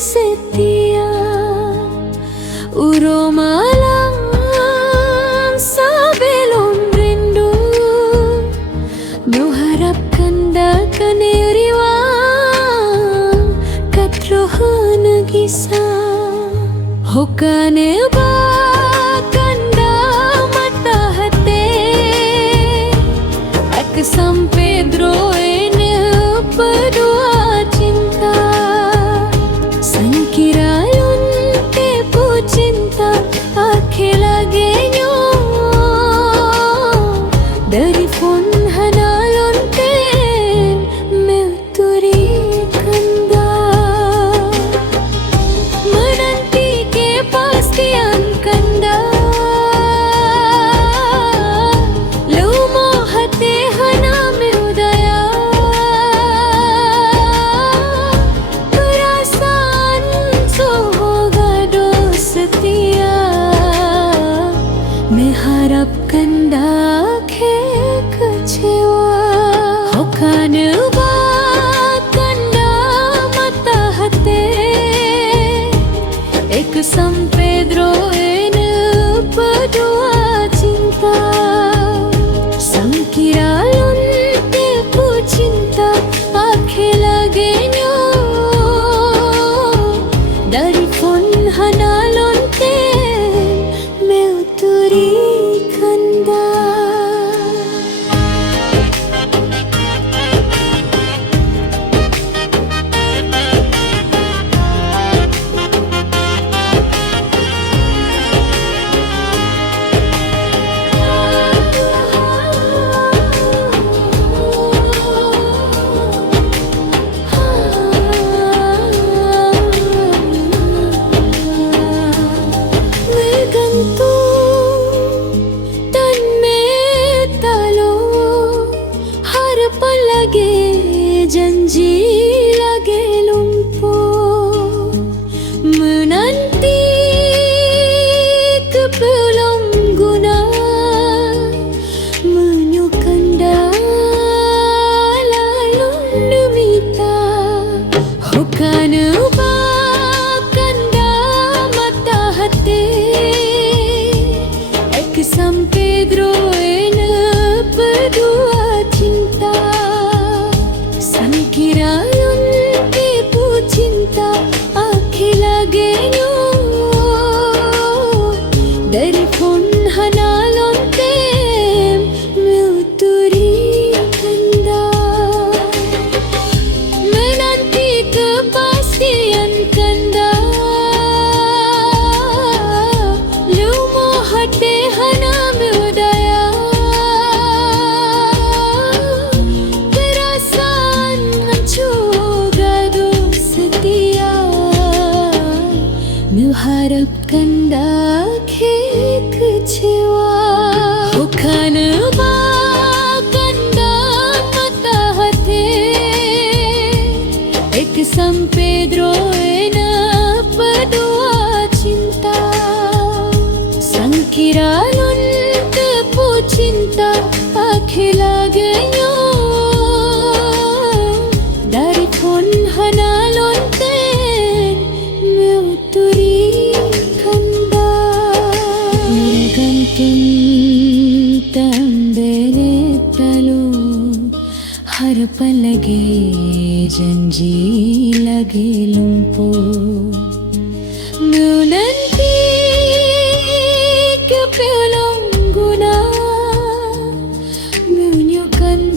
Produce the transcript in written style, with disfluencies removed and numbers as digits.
setia Uro malam sebelum rindu Mengharapkan dakan iriwang Katrohana kisah Hokane bakanda mata hati Ak sampai droene berdua cinta Sangkirayun tepu cinta Akhe lage nyo Dari phone hanalon ten Meuturi kanda Menanti kepastian kanda Lumo hati hana meudaya Perasaan sohogado setia Mengharapkan dakhe kecewa Hokane bakanda mata hati Ek sampai droene berdua cinta Sangkiralun tepu cinta Akhe lage nyo Dari phone hanalon ten Meuturi kanda Janji lagi lumpuh Menanti kebelum guna Menyukan dalalun demita Hokane bakanda mata hati Ek sampai droene berdua cinta Sangkirayun tepu cinta Akhe lage nyo Dari phone hanalon tem Meuturi kanda Menanti kepastian kanda Lumo hati hana meudaya Mengharapkan dakhe kecewa Hokane bakanda mata hati Ek sampai droene berdua cinta Sangkiralun tepu cinta Akhe lage nyo Dari phone hanalon ten Meuturi kanda Gantung tambene talu Harapan lagi janji lagi lumpuh Menanti kebelum guna Menyukan